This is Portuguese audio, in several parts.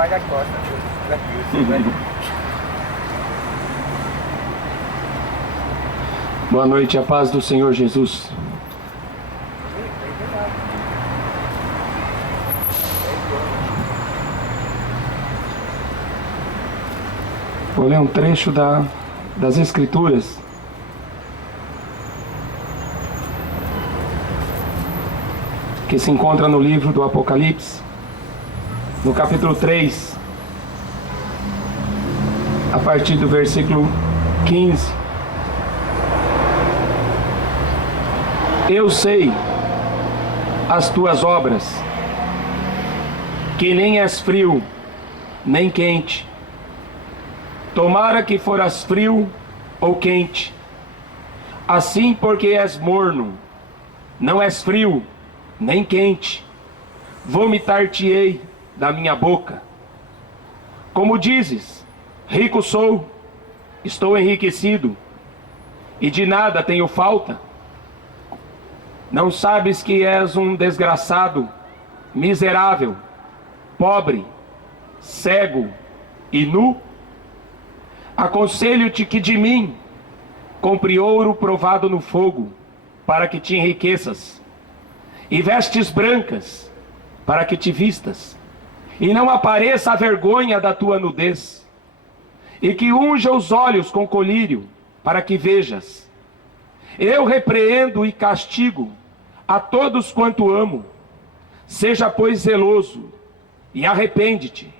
guarda-costas daqui. Boa noite, a paz do Senhor Jesus. Vou ler um trecho das Escrituras. Que se encontra no livro do Apocalipse, no capítulo 3, a partir do versículo 15. Eu sei as tuas obras, que nem és frio, nem quente. Tomara que foras frio ou quente. Assim, porque és morno, não és frio, nem quente, vomitar-te-ei da minha boca. Como dizes, rico sou, estou enriquecido, e de nada tenho falta. Não sabes que és um desgraçado, miserável, pobre, cego e nu? Aconselho-te que de mim compre ouro provado no fogo, para que te enriqueças, e vestes brancas, para que te vistas, e não apareça a vergonha da tua nudez, e que unja os olhos com colírio, para que vejas. Eu repreendo e castigo a todos quanto amo. Seja, pois, zeloso, e arrepende-te.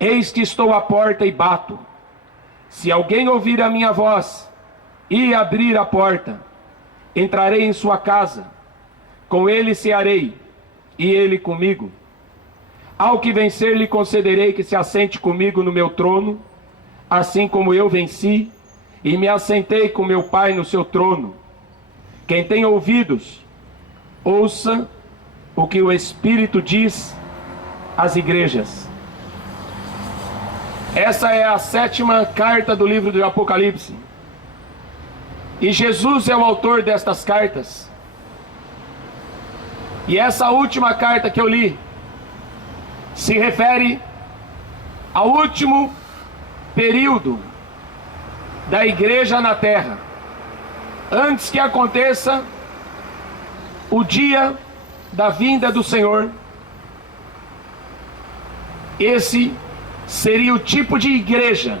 Eis que estou à porta e bato. Se alguém ouvir a minha voz e abrir a porta, entrarei em sua casa, com ele cearei, e ele comigo. Ao que vencer lhe concederei que se assente comigo no meu trono, assim como eu venci, e me assentei com meu Pai no seu trono. Quem tem ouvidos, ouça o que o Espírito diz às igrejas. Essa é a 7ª carta do livro do Apocalipse. E Jesus é o autor destas cartas. E essa última carta que eu li se refere ao último período da igreja na terra, antes que aconteça o dia da vinda do Senhor. Esse seria o tipo de igreja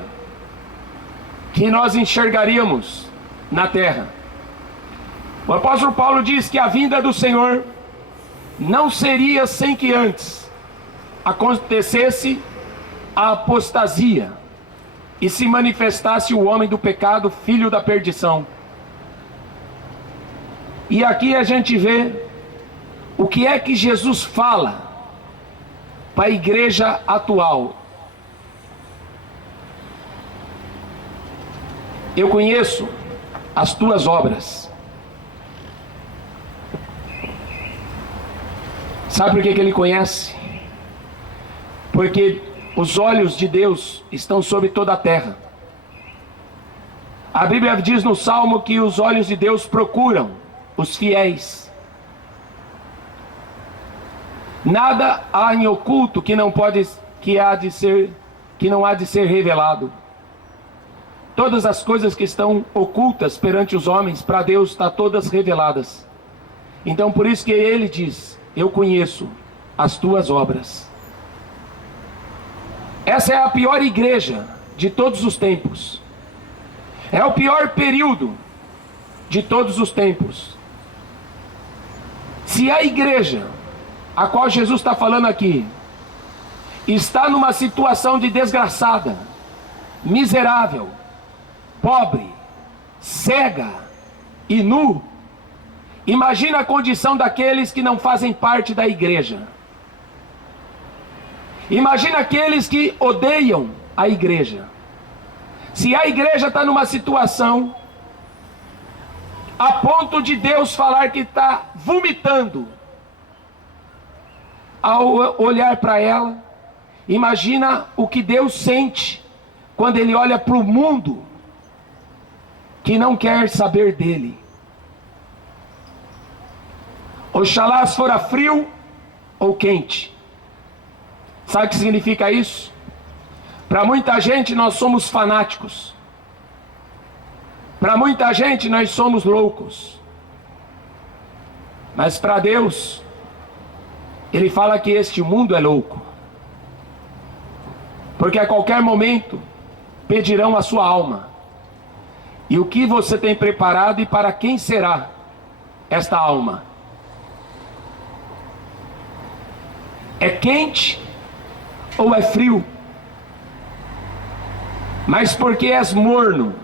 que nós enxergaríamos na terra. O apóstolo Paulo diz que a vinda do Senhor não seria sem que antes acontecesse a apostasia e se manifestasse o homem do pecado, filho da perdição. E aqui a gente vê o que é que Jesus fala para a igreja atual. Eu conheço as tuas obras. Sabe por que ele conhece? Porque os olhos de Deus estão sobre toda a terra. A Bíblia diz no Salmo que os olhos de Deus procuram os fiéis. Nada há em oculto que não há de ser revelado. Todas as coisas que estão ocultas perante os homens, para Deus está todas reveladas. Então por isso que ele diz: eu conheço as tuas obras. Essa é a pior igreja de todos os tempos. É o pior período de todos os tempos. Se a igreja a qual Jesus está falando aqui está numa situação de desgraçada, miserável, pobre, cega e nu, imagina a condição daqueles que não fazem parte da igreja. Imagina aqueles que odeiam a igreja. Se a igreja está numa situação a ponto de Deus falar que está vomitando ao olhar para ela, imagina o que Deus sente quando Ele olha para o mundo que não quer saber dele. Oxalá fora frio ou quente. Sabe o que significa isso? Para muita gente nós somos fanáticos. Para muita gente nós somos loucos. Mas para Deus, Ele fala que este mundo é louco. Porque a qualquer momento pedirão a sua alma. E o que você tem preparado e para quem será esta alma? É quente ou é frio? Mas porque és morno,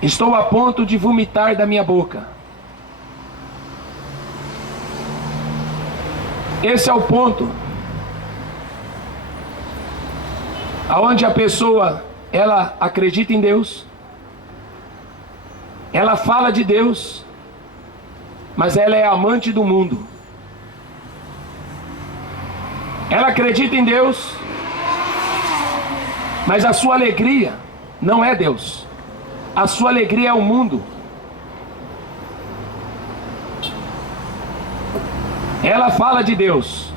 estou a ponto de vomitar da minha boca. Esse é o ponto aonde a pessoa, ela acredita em Deus, ela fala de Deus, mas ela é amante do mundo. Ela acredita em Deus, mas a sua alegria não é Deus. A sua alegria é o mundo. Ela fala de Deus,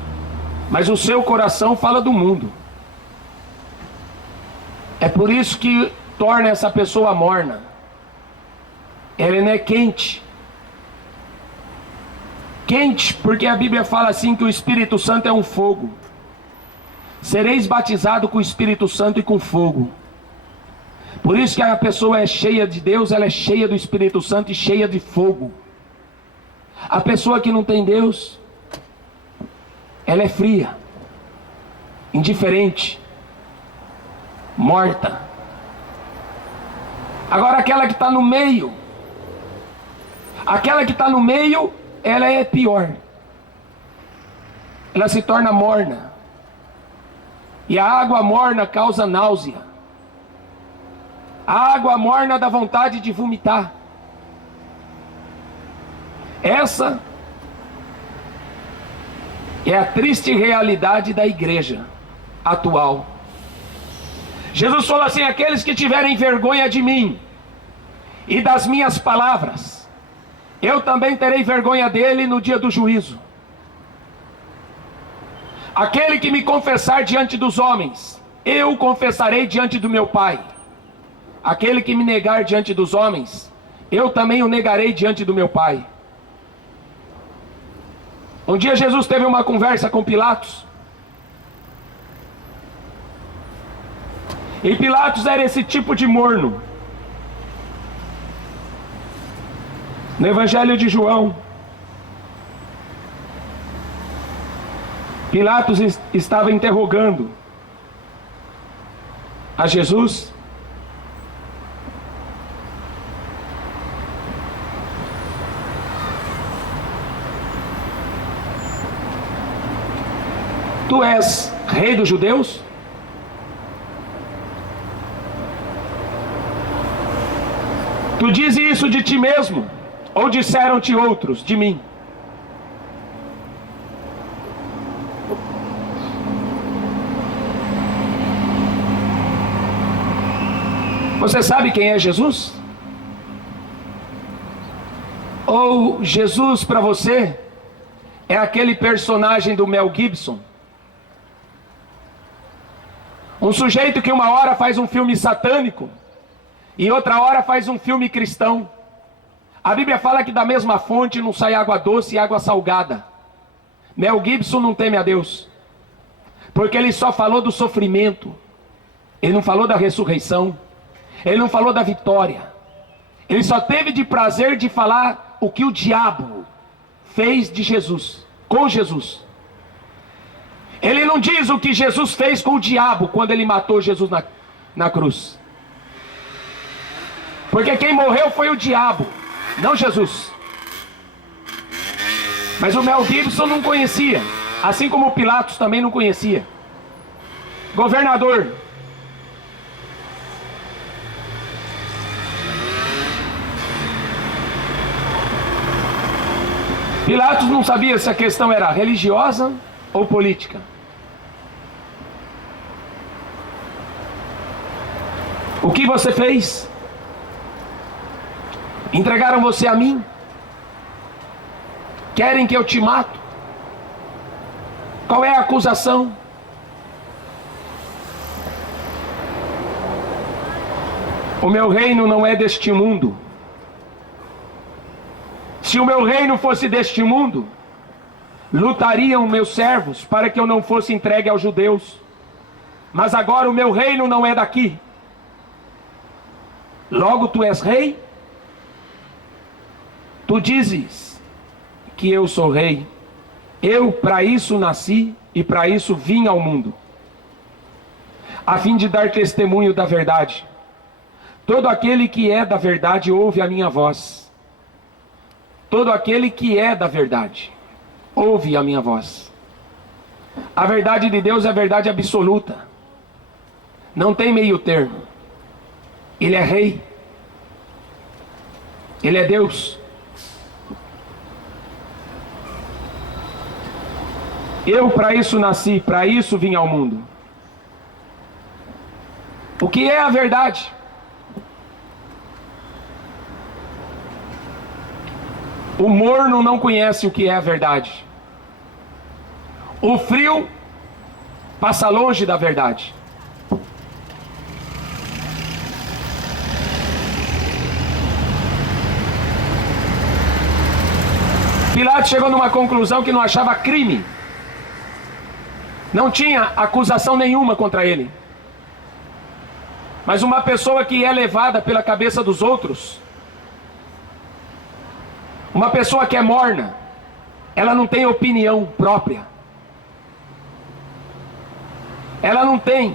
mas o seu coração fala do mundo. É por isso que torna essa pessoa morna. Ela não é quente. Quente, porque a Bíblia fala assim que o Espírito Santo é um fogo. Sereis batizados com o Espírito Santo e com fogo. Por isso que a pessoa é cheia de Deus, ela é cheia do Espírito Santo e cheia de fogo. A pessoa que não tem Deus, ela é fria, indiferente, morta. Agora aquela que está no meio, ela é pior. Ela se torna morna. E a água morna causa náusea. A água morna dá vontade de vomitar. Essa é a triste realidade da igreja atual. Jesus falou assim: aqueles que tiverem vergonha de mim e das minhas palavras, eu também terei vergonha dele no dia do juízo. Aquele que me confessar diante dos homens, eu confessarei diante do meu Pai. Aquele que me negar diante dos homens, eu também o negarei diante do meu Pai. Um dia Jesus teve uma conversa com Pilatos. E Pilatos era esse tipo de morno. No Evangelho de João, Pilatos estava interrogando a Jesus. Tu és rei dos judeus? Tu dizes isso de ti mesmo? Ou disseram-te outros de mim? Você sabe quem é Jesus? Ou Jesus para você é aquele personagem do Mel Gibson? Um sujeito que uma hora faz um filme satânico e outra hora faz um filme cristão. A Bíblia fala que da mesma fonte não sai água doce e água salgada. Mel Gibson não teme a Deus, porque ele só falou do sofrimento. Ele não falou da ressurreição. Ele não falou da vitória. Ele só teve de prazer de falar o que o diabo fez de Jesus, com Jesus. Ele não diz o que Jesus fez com o diabo quando ele matou Jesus na cruz. Porque quem morreu foi o diabo, não Jesus. Mas o Mel Gibson não conhecia, assim como o Pilatos também não conhecia. Governador. Pilatos não sabia se a questão era religiosa ou política. O que você fez? Entregaram você a mim? Querem que eu te mato? Qual é a acusação? O meu reino não é deste mundo. Se o meu reino fosse deste mundo, lutariam meus servos para que eu não fosse entregue aos judeus. Mas agora o meu reino não é daqui. Logo tu és rei? Tu dizes que eu sou rei. Eu para isso nasci e para isso vim ao mundo, a fim de dar testemunho da verdade. Todo aquele que é da verdade ouve a minha voz. Todo aquele que é da verdade ouve a minha voz. A verdade de Deus é a verdade absoluta. Não tem meio termo. Ele é rei. Ele é Deus. Eu para isso nasci, para isso vim ao mundo. O que é a verdade? O morno não conhece o que é a verdade. O frio passa longe da verdade. Pilatos chegou numa conclusão que não achava crime. Não tinha acusação nenhuma contra ele. Mas uma pessoa que é levada pela cabeça dos outros, uma pessoa que é morna, ela não tem opinião própria. Ela não tem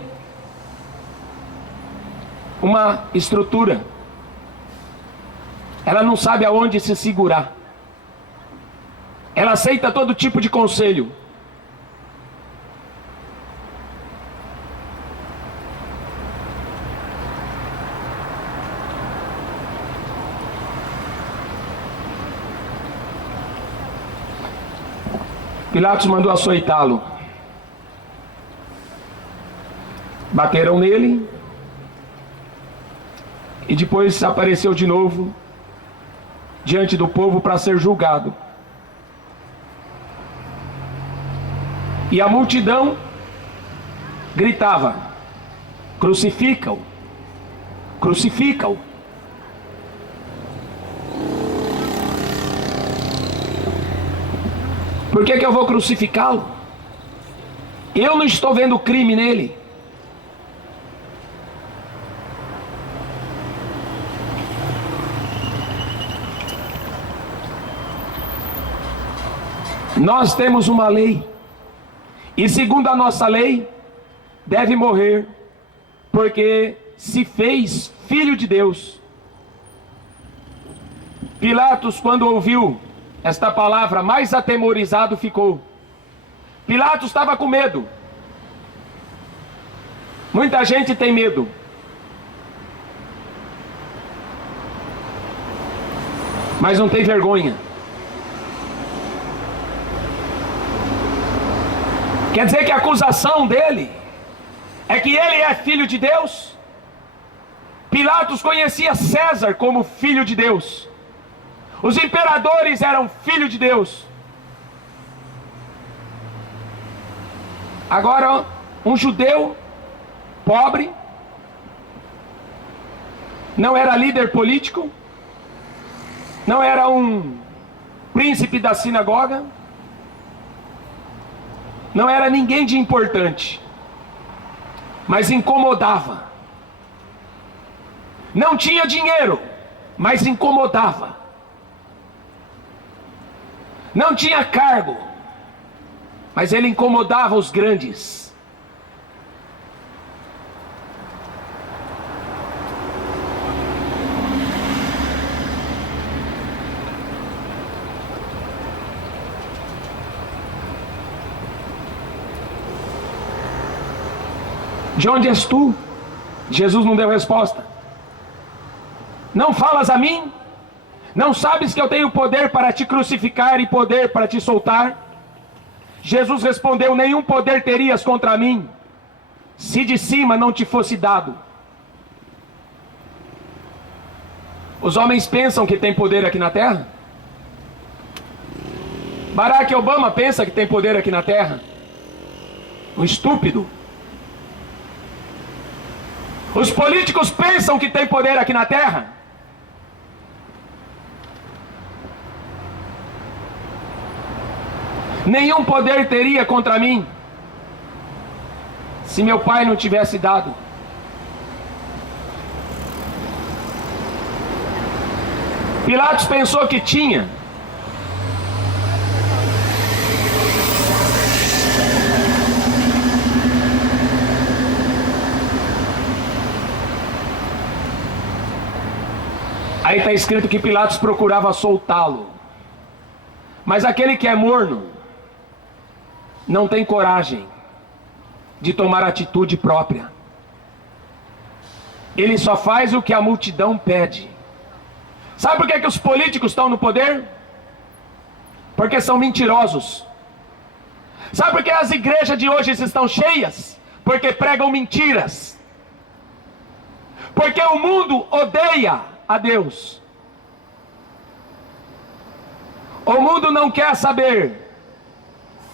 uma estrutura. Ela não sabe aonde se segurar. Ela aceita todo tipo de conselho. Pilatos mandou açoitá-lo. Bateram nele. E depois apareceu de novo diante do povo para ser julgado. E a multidão gritava: crucifica-o, crucifica-o. Por que eu vou crucificá-lo? Eu não estou vendo crime nele. Nós temos uma lei, e segundo a nossa lei, deve morrer, porque se fez filho de Deus. Pilatos, quando ouviu esta palavra, mais atemorizado ficou. Pilatos estava com medo. Muita gente tem medo. Mas não tem vergonha. Quer dizer que a acusação dele é que ele é filho de Deus? Pilatos conhecia César como filho de Deus. Os imperadores eram filhos de Deus. Agora, um judeu pobre, não era líder político, não era um príncipe da sinagoga, não era ninguém de importante, mas incomodava. Não tinha dinheiro, mas incomodava. Não tinha cargo, mas ele incomodava os grandes. De onde és tu? Jesus não deu resposta. Não falas a mim? Não sabes que eu tenho poder para te crucificar e poder para te soltar? Jesus respondeu: nenhum poder terias contra mim, se de cima não te fosse dado. Os homens pensam que tem poder aqui na terra? Barack Obama pensa que tem poder aqui na terra? um estúpido. Os políticos pensam que têm poder aqui na terra. Nenhum poder teria contra mim se meu pai não tivesse dado. Pilatos pensou que tinha. Aí está escrito que Pilatos procurava soltá-lo. Mas aquele que é morno não tem coragem de tomar atitude própria. Ele só faz o que a multidão pede. Sabe por que os políticos estão no poder? Porque são mentirosos. Sabe por que as igrejas de hoje estão cheias? Porque pregam mentiras. Porque o mundo odeia a Deus. O mundo não quer saber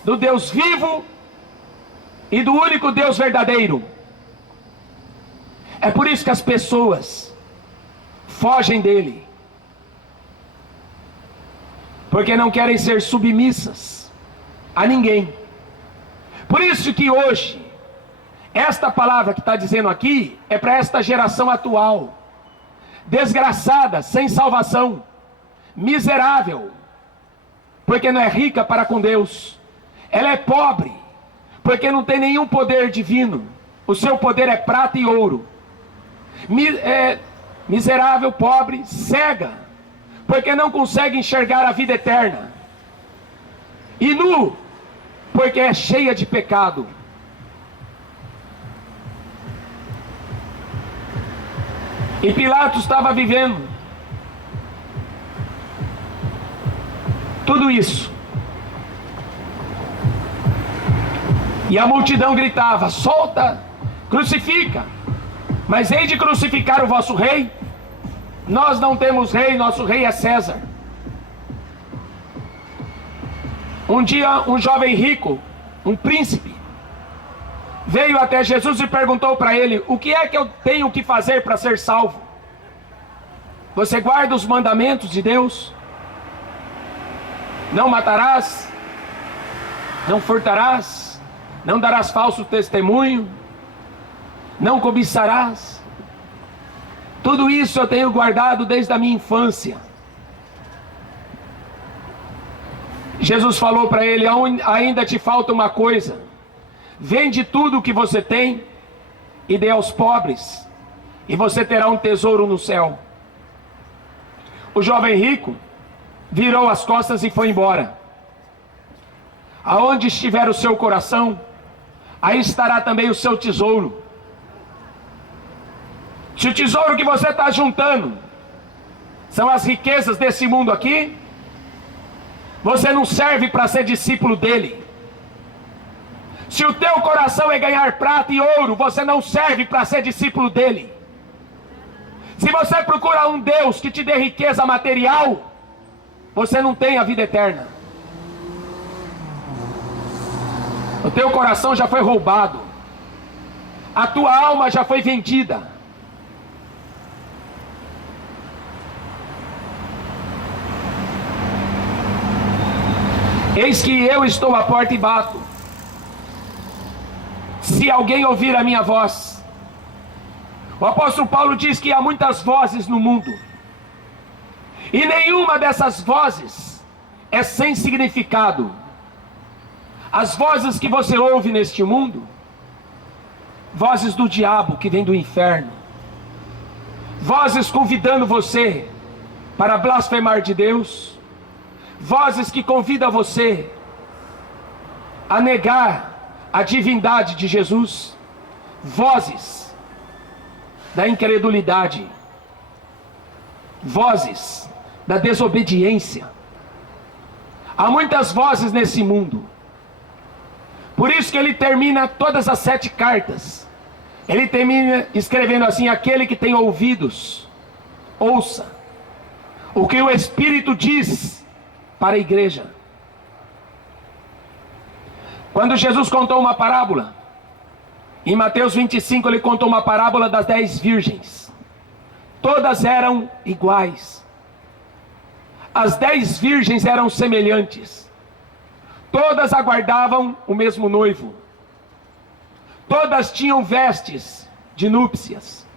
do Deus vivo e do único Deus verdadeiro. É por isso que as pessoas fogem dele, porque não querem ser submissas a ninguém. Por isso que hoje esta palavra que está dizendo aqui é para esta geração atual, desgraçada, sem salvação, miserável, porque não é rica para com Deus. Ela é pobre, porque não tem nenhum poder divino. O seu poder é prata e ouro. Miserável, pobre, cega, porque não consegue enxergar a vida eterna. E nu, porque é cheia de pecado. E Pilatos estava vivendo tudo isso. E a multidão gritava: solta, crucifica. Mas hei de crucificar o vosso rei? Nós não temos rei, nosso rei é César. Um dia um jovem rico, um príncipe, veio até Jesus e perguntou para ele: o que é que eu tenho que fazer para ser salvo? Você guarda os mandamentos de Deus? Não matarás, não furtarás, não darás falso testemunho, não cobiçarás. Tudo isso eu tenho guardado desde a minha infância. Jesus falou para ele: ainda te falta uma coisa. Vende tudo o que você tem e dê aos pobres, e você terá um tesouro no céu. O jovem rico virou as costas e foi embora. Aonde estiver o seu coração, aí estará também o seu tesouro. Se o tesouro que você está juntando são as riquezas desse mundo aqui, você não serve para ser discípulo dele. Se o teu coração é ganhar prata e ouro, você não serve para ser discípulo dele. Se você procura um Deus que te dê riqueza material, você não tem a vida eterna. O teu coração já foi roubado. A tua alma já foi vendida. Eis que eu estou à porta e bato. Se alguém ouvir a minha voz. O apóstolo Paulo diz que há muitas vozes no mundo, e nenhuma dessas vozes é sem significado. As vozes que você ouve neste mundo, vozes do diabo que vem do inferno, vozes convidando você para blasfemar de Deus, vozes que convidam você a negar a divindade de Jesus, vozes da incredulidade, vozes da desobediência. Há muitas vozes nesse mundo. Por isso que ele termina todas as 7 cartas. Ele termina escrevendo assim: aquele que tem ouvidos, ouça o que o Espírito diz para a igreja. Quando Jesus contou uma parábola, em Mateus 25 ele contou uma parábola das 10 virgens. Todas eram iguais. As 10 virgens eram semelhantes. Todas aguardavam o mesmo noivo. Todas tinham vestes de núpcias.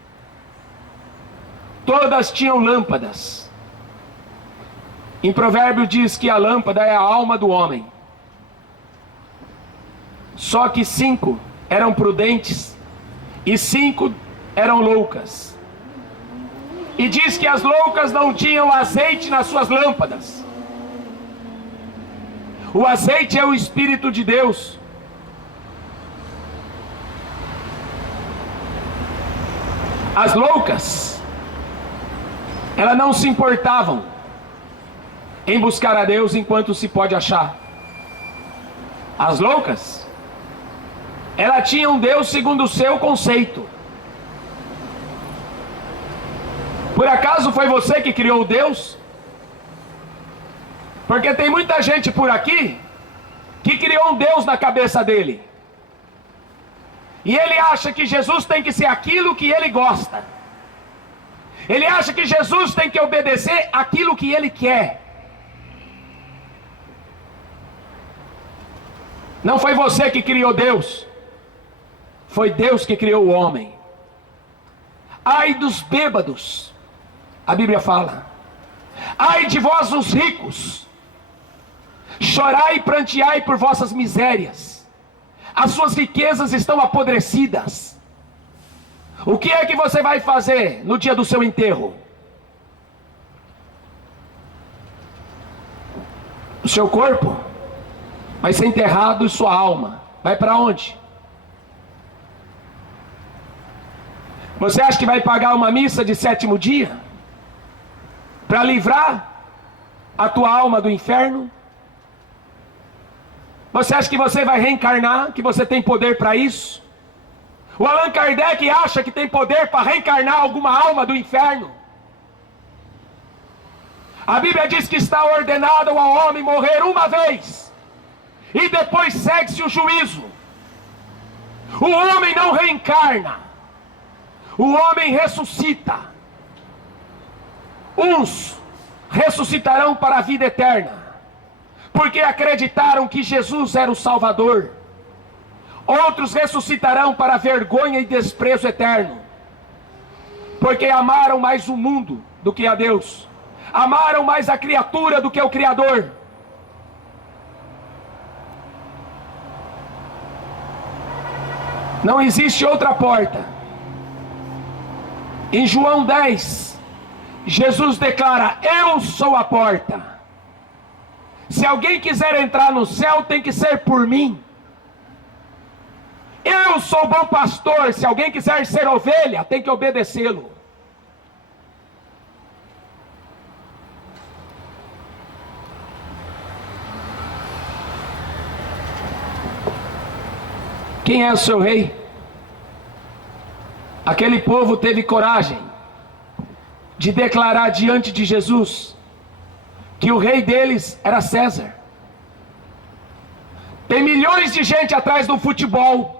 Todas tinham lâmpadas. Em Provérbio diz que a lâmpada é a alma do homem. Só que 5 eram prudentes e 5 eram loucas. E diz que as loucas não tinham azeite nas suas lâmpadas. O azeite é o Espírito de Deus. As loucas, elas não se importavam em buscar a Deus enquanto se pode achar. As loucas, elas tinham Deus segundo o seu conceito. Por acaso foi você que criou Deus? Porque tem muita gente por aqui que criou um Deus na cabeça dele. E ele acha que Jesus tem que ser aquilo que ele gosta. Ele acha que Jesus tem que obedecer aquilo que ele quer. Não foi você que criou Deus. Foi Deus que criou o homem. Ai dos bêbados, a Bíblia fala. Ai de vós os ricos, chorai e pranteai por vossas misérias. As suas riquezas estão apodrecidas. O que é que você vai fazer no dia do seu enterro? O seu corpo vai ser enterrado e sua alma vai para onde? Você acha que vai pagar uma missa de 7º dia para livrar a tua alma do inferno? Você acha que você vai reencarnar, que você tem poder para isso? O Allan Kardec acha que tem poder para reencarnar alguma alma do inferno. A Bíblia diz que está ordenado ao homem morrer uma vez, e depois segue-se o juízo. O homem não reencarna, o homem ressuscita. Uns ressuscitarão para a vida eterna, porque acreditaram que Jesus era o Salvador. Outros ressuscitarão para vergonha e desprezo eterno, porque amaram mais o mundo do que a Deus, amaram mais a criatura do que o Criador. Não existe outra porta. Em João 10, Jesus declara: eu sou a porta. Se alguém quiser entrar no céu, tem que ser por mim. Eu sou o bom pastor. Se alguém quiser ser ovelha, tem que obedecê-lo. Quem é o seu rei? Aquele povo teve coragem de declarar diante de Jesus que o rei deles era César. Tem milhões de gente atrás do futebol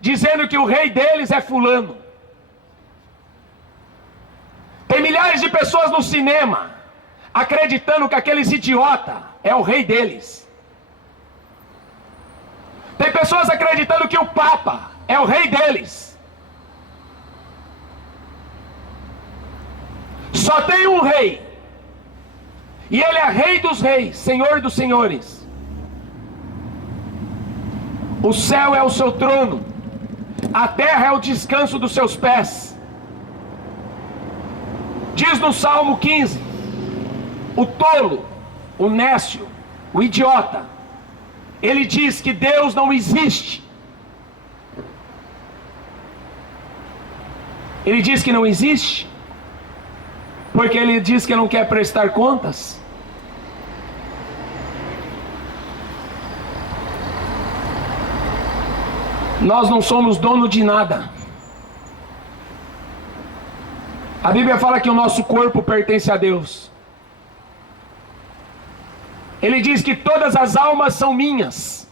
dizendo que o rei deles é fulano. Tem milhares de pessoas no cinema acreditando que aqueles idiotas é o rei deles. Tem pessoas acreditando que o Papa é o rei deles. Só tem um rei, e ele é rei dos reis, senhor dos senhores. O céu é o seu trono, a terra é o descanso dos seus pés. Diz no Salmo 15: o tolo, o nécio, o idiota, ele diz que Deus não existe. Ele diz que não existe porque ele diz que não quer prestar contas. Nós não somos dono de nada. A Bíblia fala que o nosso corpo pertence a Deus. Ele diz que todas as almas são minhas.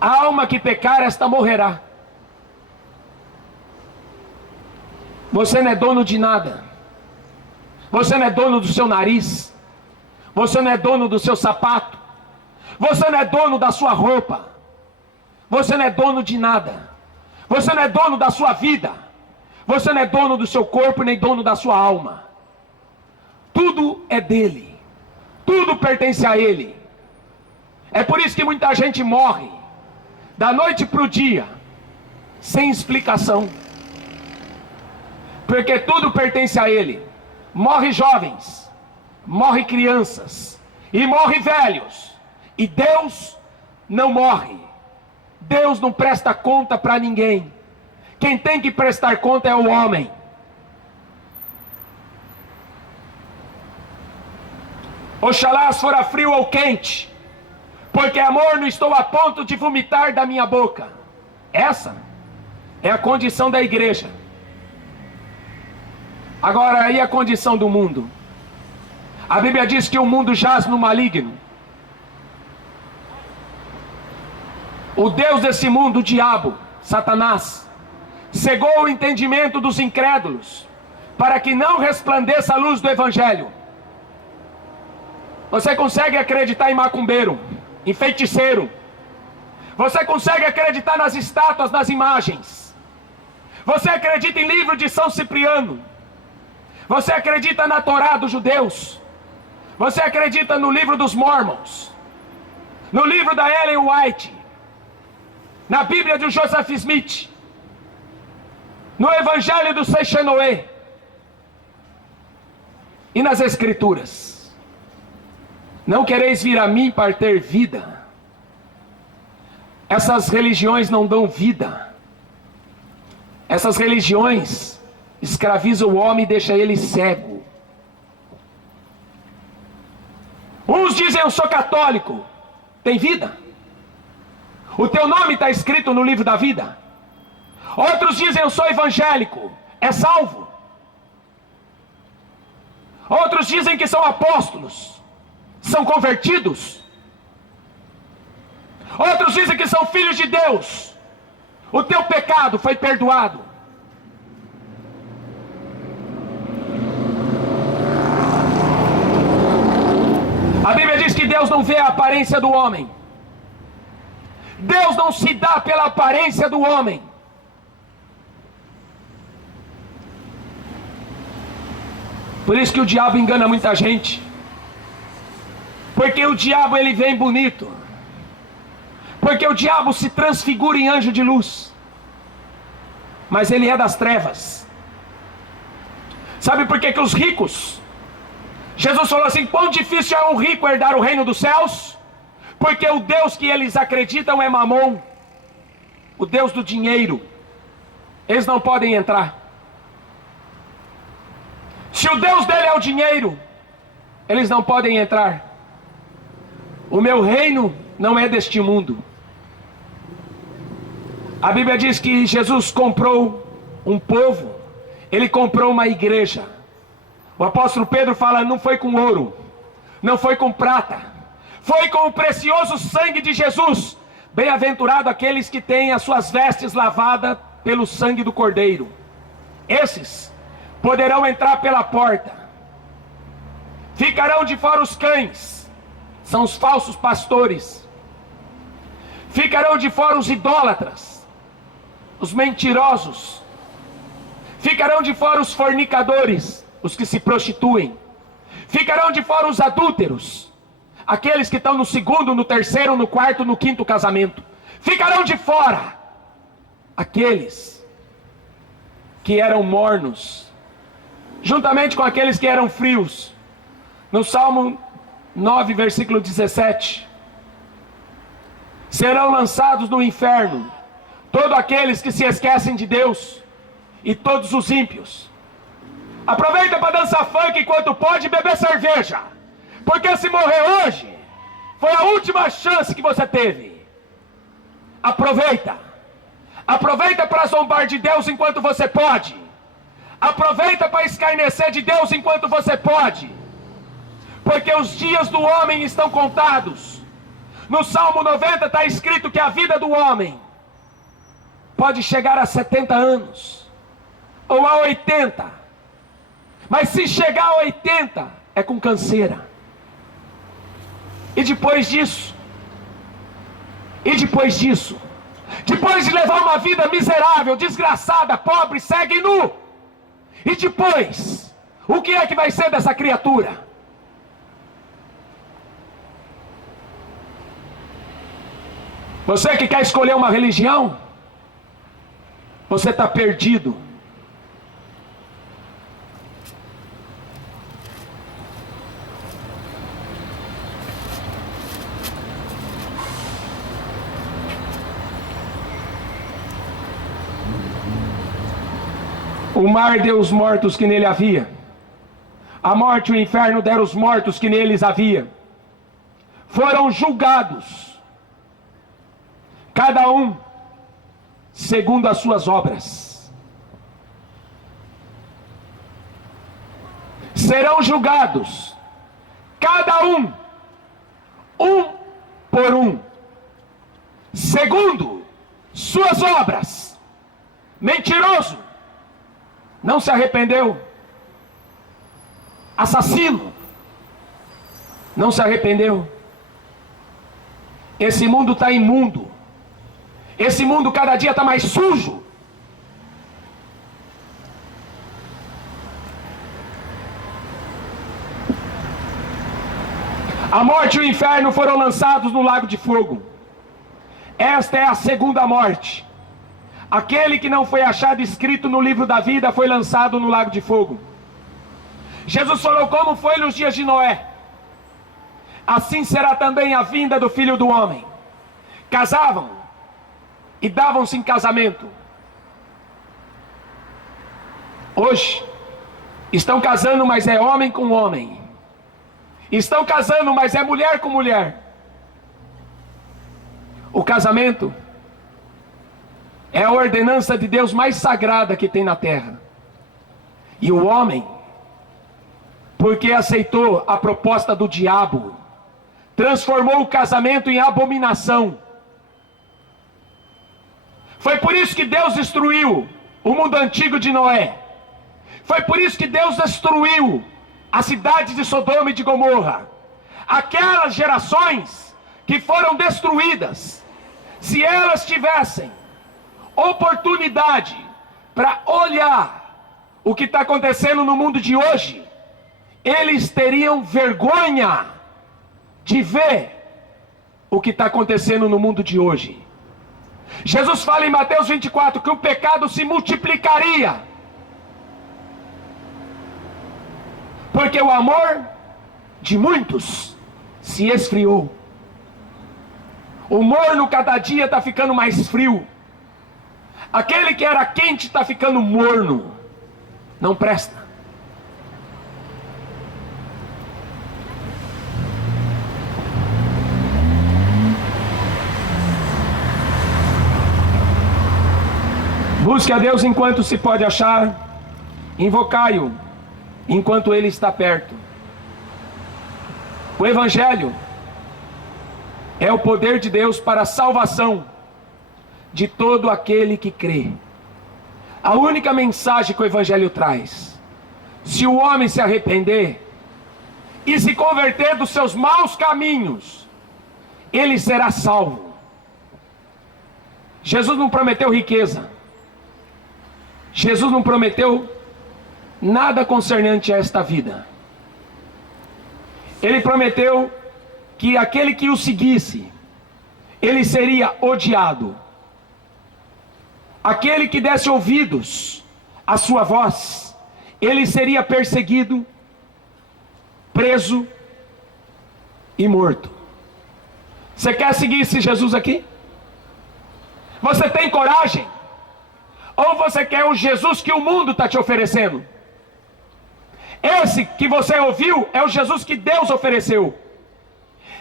A alma que pecar, esta morrerá. Você não é dono de nada. Você não é dono do seu nariz. Você não é dono do seu sapato. Você não é dono da sua roupa. Você não é dono de nada. Você não é dono da sua vida. Você não é dono do seu corpo, nem dono da sua alma. Tudo é dele. Tudo pertence a ele. É por isso que muita gente morre da noite para o dia, sem explicação. Porque tudo pertence a ele. Morre jovens, morre crianças, e morre velhos. E Deus não morre. Deus não presta conta para ninguém. Quem tem que prestar conta é o homem. Oxalá fora frio ou quente, porque amor, não estou a ponto de vomitar da minha boca. Essa é a condição da igreja. Agora, aí a condição do mundo. A Bíblia diz que o mundo jaz no maligno. O Deus desse mundo, o diabo, Satanás, cegou o entendimento dos incrédulos, para que não resplandeça a luz do Evangelho. Você consegue acreditar em macumbeiro, em feiticeiro. Você consegue acreditar nas estátuas, nas imagens. Você acredita em livro de São Cipriano. Você acredita na Torá dos judeus. Você acredita no livro dos Mormons. No livro da Ellen White. Na Bíblia de Joseph Smith. No Evangelho do Seixenoé. E nas Escrituras. Não quereis vir a mim para ter vida. Essas religiões não dão vida. Essas religiões escravizam o homem e deixam ele cego. Uns dizem: eu sou católico. Tem vida? O teu nome está escrito no livro da vida. Outros dizem: eu sou evangélico. É salvo? Outros dizem que são apóstolos. São convertidos? Outros dizem que são filhos de Deus. O teu pecado foi perdoado. A Bíblia diz que Deus não vê a aparência do homem. Deus não se dá pela aparência do homem. Por isso que o diabo engana muita gente. Porque o diabo, ele vem bonito. Porque o diabo se transfigura em anjo de luz. Mas ele é das trevas. Sabe por que os ricos... Jesus falou assim: quão difícil é um rico herdar o reino dos céus? Porque o Deus que eles acreditam é Mamon, o Deus do dinheiro. Eles não podem entrar. Se o Deus dele é o dinheiro, eles não podem entrar. O meu reino não é deste mundo. A Bíblia diz que Jesus comprou um povo. Ele comprou uma igreja. O apóstolo Pedro fala: não foi com ouro, não foi com prata, foi com o precioso sangue de Jesus. Bem-aventurado aqueles que têm as suas vestes lavadas pelo sangue do Cordeiro. Esses poderão entrar pela porta. Ficarão de fora os cães, são os falsos pastores. Ficarão de fora os idólatras, os mentirosos. Ficarão de fora os fornicadores, os que se prostituem. Ficarão de fora os adúlteros, aqueles que estão no segundo, no terceiro, no quarto, no quinto casamento. Ficarão de fora aqueles que eram mornos, juntamente com aqueles que eram frios. No Salmo 9, versículo 17: serão lançados no inferno todos aqueles que se esquecem de Deus e todos os ímpios. Aproveita para dançar funk enquanto pode, beber cerveja, porque se morrer hoje, foi a última chance que você teve. Aproveita. Aproveita para zombar de Deus enquanto você pode. Aproveita para escarnecer de Deus enquanto você pode. Porque os dias do homem estão contados. No Salmo 90 está escrito que a vida do homem pode chegar a 70 anos, ou a 80. Mas se chegar a 80, é com canseira. E depois disso, depois de levar uma vida miserável, desgraçada, pobre, cega e nu, e depois, o que é que vai ser dessa criatura? Você que quer escolher uma religião, você está perdido. O mar deu os mortos que nele havia. A morte e o inferno deram os mortos que neles havia. Foram julgados, cada um segundo as suas obras. Serão julgados, cada um por um, segundo suas obras. Mentiroso, não se arrependeu. Assassino, não se arrependeu. Esse mundo está imundo. Esse mundo cada dia está mais sujo. A morte e o inferno foram lançados no lago de fogo. Esta é a segunda morte. Aquele que não foi achado escrito no livro da vida foi lançado no lago de fogo. Jesus falou como foi nos dias de Noé. Assim será também a vinda do Filho do Homem. Casavam e davam-se em casamento. Hoje, estão casando, mas é homem com homem. Estão casando, mas é mulher com mulher. O casamento é a ordenança de Deus mais sagrada que tem na terra. E o homem, porque aceitou a proposta do diabo, transformou o casamento em abominação. Foi por isso que Deus destruiu o mundo antigo de Noé. Foi por isso que Deus destruiu a cidade de Sodoma e de Gomorra. Aquelas gerações que foram destruídas, se elas tivessem oportunidade para olhar o que está acontecendo no mundo de hoje, eles teriam vergonha de ver o que está acontecendo no mundo de hoje. Jesus fala em Mateus 24 que o pecado se multiplicaria, porque o amor de muitos se esfriou. O morno cada dia está ficando mais frio. Aquele que era quente está ficando morno. Não presta. Busque a Deus enquanto se pode achar. Invocai-o enquanto Ele está perto. O Evangelho é o poder de Deus para a salvação de todo aquele que crê. A única mensagem que o Evangelho traz: se o homem se arrepender e se converter dos seus maus caminhos, ele será salvo. Jesus não prometeu riqueza. Jesus não prometeu nada concernente a esta vida. Ele prometeu que aquele que o seguisse, ele seria odiado. Aquele que desse ouvidos à sua voz, ele seria perseguido, preso e morto. Você quer seguir esse Jesus aqui? Você tem coragem? Ou você quer o Jesus que o mundo está te oferecendo? Esse que você ouviu é o Jesus que Deus ofereceu.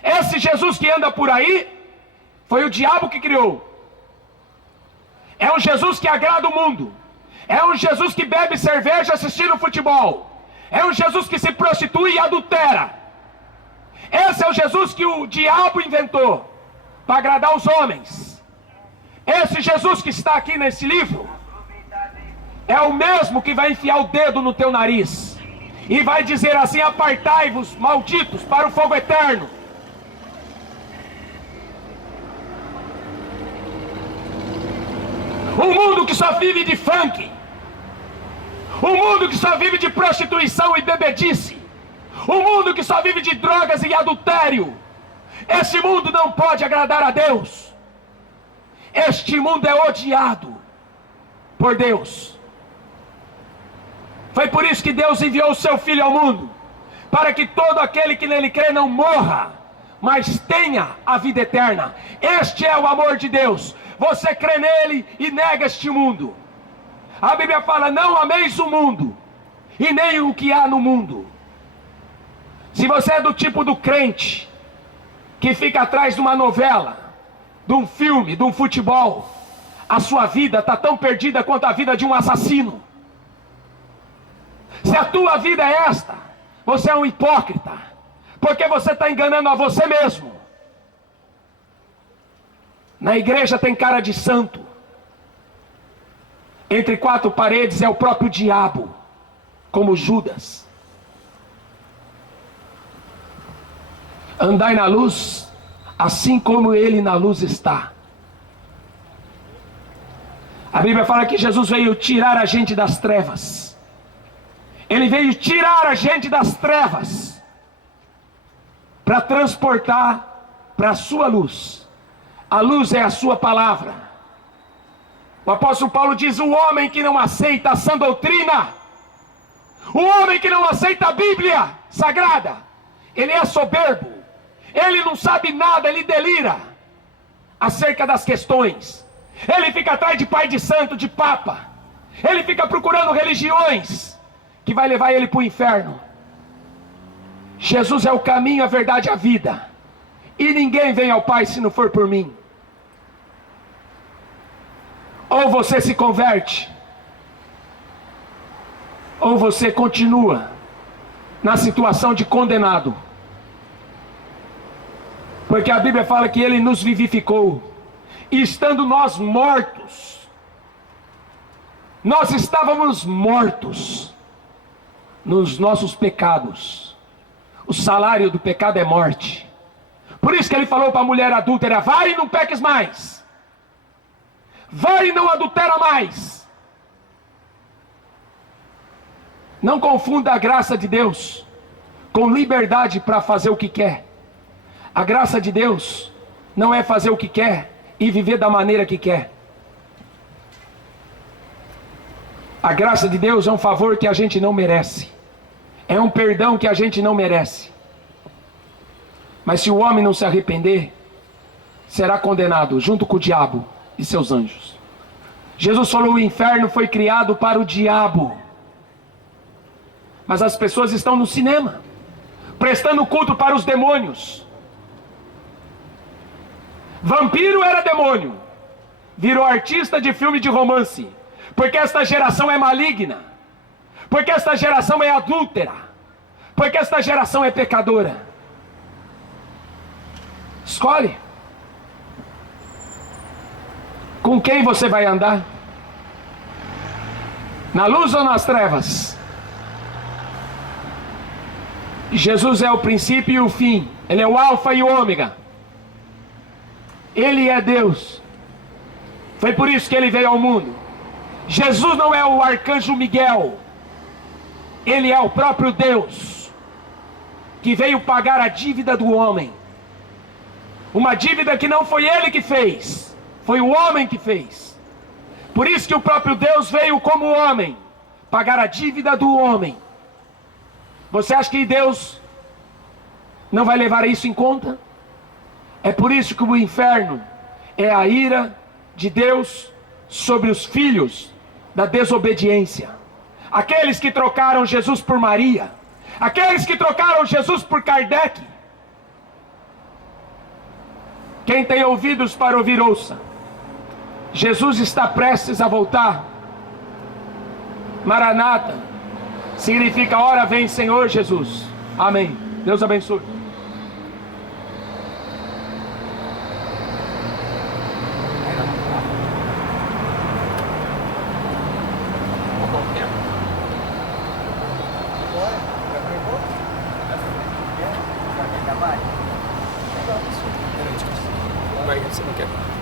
Esse Jesus que anda por aí foi o diabo que criou. É um Jesus que agrada o mundo. É um Jesus que bebe cerveja assistindo futebol. É um Jesus que se prostitui e adultera. Esse é o Jesus que o diabo inventou. para agradar os homens. Esse Jesus que está aqui nesse livro é o mesmo que vai enfiar o dedo no teu nariz e vai dizer assim: apartai-vos, malditos, para o fogo eterno. Um mundo que só vive de funk, um mundo que só vive de prostituição e bebedice, um mundo que só vive de drogas e adultério. Esse mundo não pode agradar a Deus. Este mundo é odiado por Deus. Foi por isso que Deus enviou o seu Filho ao mundo, para que todo aquele que nele crê não morra, mas tenha a vida eterna. Este é o amor de Deus. Você crê nele e nega este mundo. A Bíblia fala: não ameis o mundo e nem o que há no mundo. Se você é do tipo do crente que fica atrás de uma novela, de um filme, de um futebol, a sua vida está tão perdida quanto a vida de um assassino. Se a tua vida é esta, você é um hipócrita, porque você está enganando a você mesmo. Na igreja tem cara de santo, entre quatro paredes é o próprio diabo, como Judas. Andai na luz, assim como ele na luz está. A Bíblia fala que Jesus veio tirar a gente das trevas. Ele veio tirar a gente das trevas para transportar para a sua luz. A luz é a sua palavra. O apóstolo Paulo diz: o homem que não aceita a sã doutrina, o homem que não aceita a Bíblia Sagrada, ele é soberbo, ele não sabe nada, ele delira acerca das questões. Ele fica atrás de pai de santo, de papa. Ele fica procurando religiões que vai levar ele para o inferno. Jesus é o caminho, a verdade e a vida, e ninguém vem ao Pai se não for por mim. Ou você se converte, ou você continua na situação de condenado. Porque a Bíblia fala que ele nos vivificou, e estando nós mortos, nós estávamos mortos nos nossos pecados. O salário do pecado é morte. Por isso que ele falou para a mulher adúltera: vai e não peques mais, vai e não adultera mais. Não confunda a graça de Deus com liberdade para fazer o que quer. A graça de Deus não é fazer o que quer e viver da maneira que quer. A graça de Deus é um favor que a gente não merece, é um perdão que a gente não merece. Mas se o homem não se arrepender, será condenado junto com o diabo e seus anjos. Jesus falou: o inferno foi criado para o diabo. Mas as pessoas estão no cinema, prestando culto para os demônios. Vampiro era demônio, virou artista de filme de romance, porque esta geração é maligna, porque esta geração é adúltera, porque esta geração é pecadora. Escolhe com quem você vai andar, na luz ou nas trevas. Jesus é o princípio e o fim, ele é o alfa e o ômega. Ele é Deus. Foi por isso que ele veio ao mundo. Jesus não é o arcanjo Miguel, ele é o próprio Deus, que veio pagar a dívida do homem. Uma dívida que não foi ele que fez, foi o homem que fez. Por isso que o próprio Deus veio como homem, pagar a dívida do homem. Você acha que Deus não vai levar isso em conta? É por isso que o inferno é a ira de Deus sobre os filhos da desobediência. Aqueles que trocaram Jesus por Maria, aqueles que trocaram Jesus por Kardec. Quem tem ouvidos para ouvir, ouça. Jesus está prestes a voltar. Maranata significa: ora vem, Senhor Jesus. Amém. Deus abençoe. trabalho? Vai, você não quer.